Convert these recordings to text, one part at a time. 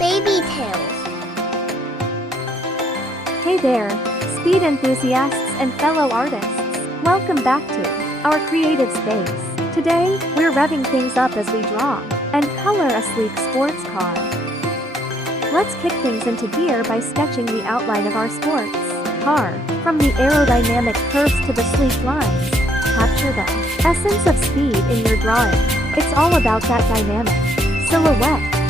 BabyTales. Hey there, speed enthusiasts and fellow artists. Welcome back to our creative space. Today, we're revving things up as we draw and color a sleek sports car. Let's kick things into gear by sketching the outline of our sports car. From the aerodynamic curves to the sleek lines, capture the essence of speed in your drawing. It's all about that dynamic silhouette.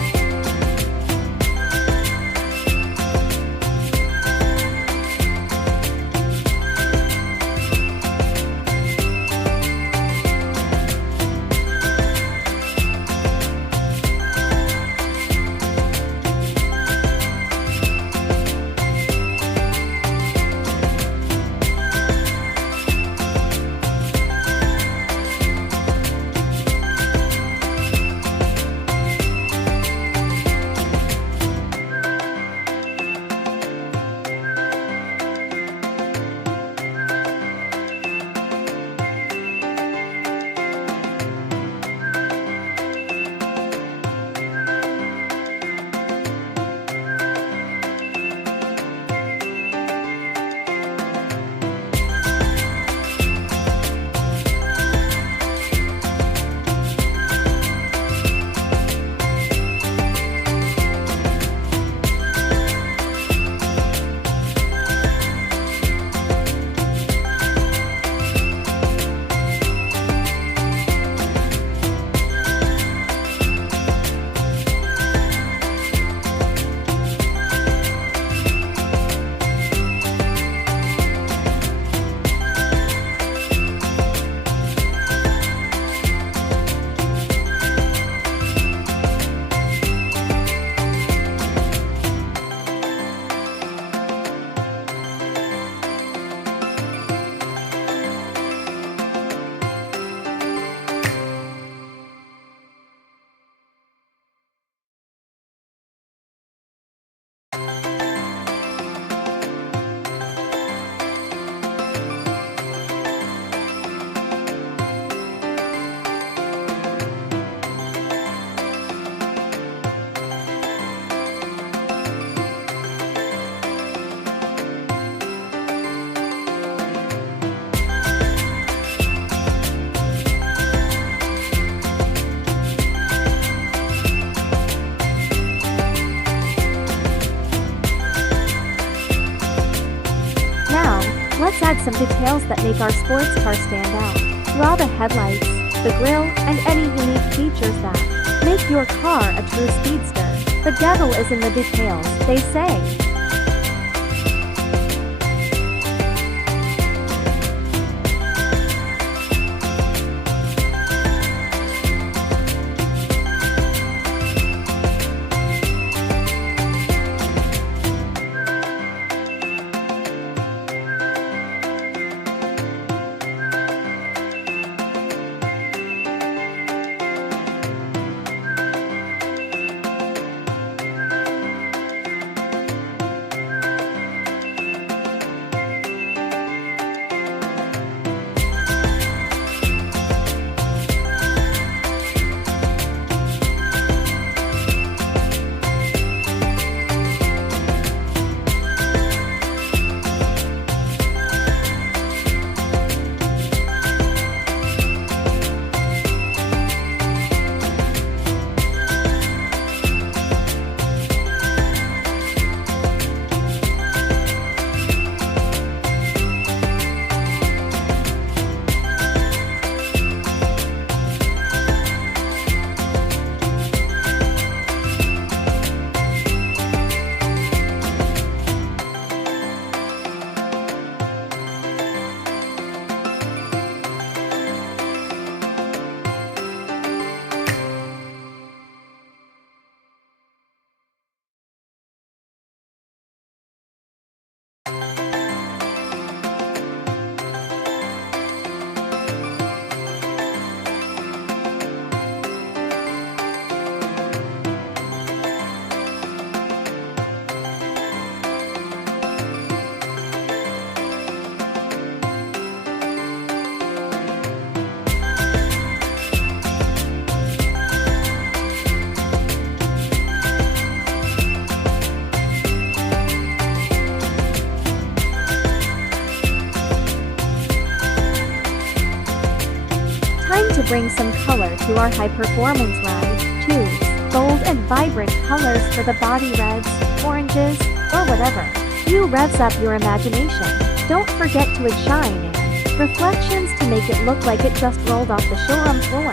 Let's add some details that make our sports car stand out. Draw the headlights, the grille, and any unique features that make your car a true speedster. The devil is in the details, they say. bring some color to our high-performance ride. Choose bold and vibrant colors for the body, reds, oranges, or whatever. You revs up your imagination. Don't forget to add shine and reflections to make it look like it just rolled off the showroom floor.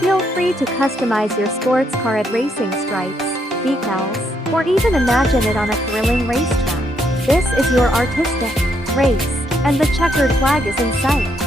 Feel free to customize your sports car at racing stripes, decals, or even imagine it on a thrilling racetrack. This is your artistic race, and the checkered flag is in sight.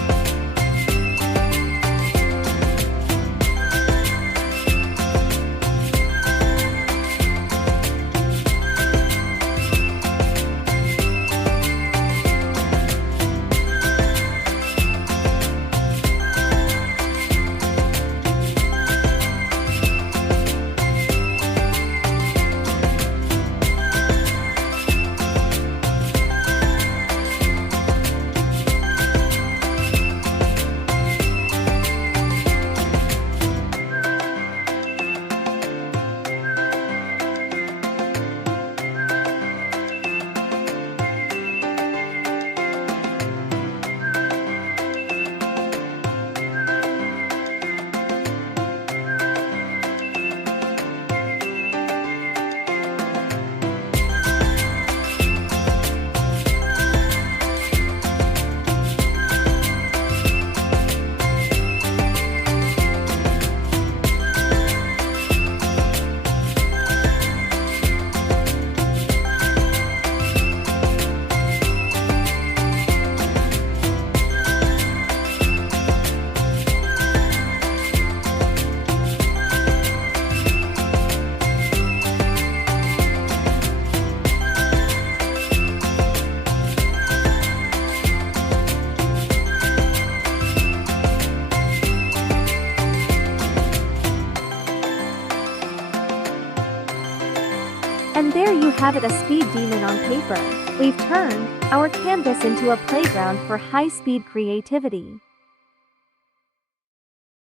And there you have it, a speed demon on paper. We've turned our canvas into a playground for high-speed creativity.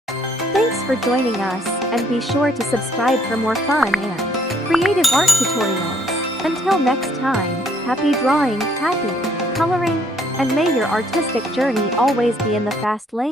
Thanks for joining us, and be sure to subscribe for more fun and creative art tutorials. Until next time, happy drawing, happy coloring, and may your artistic journey always be in the fast lane.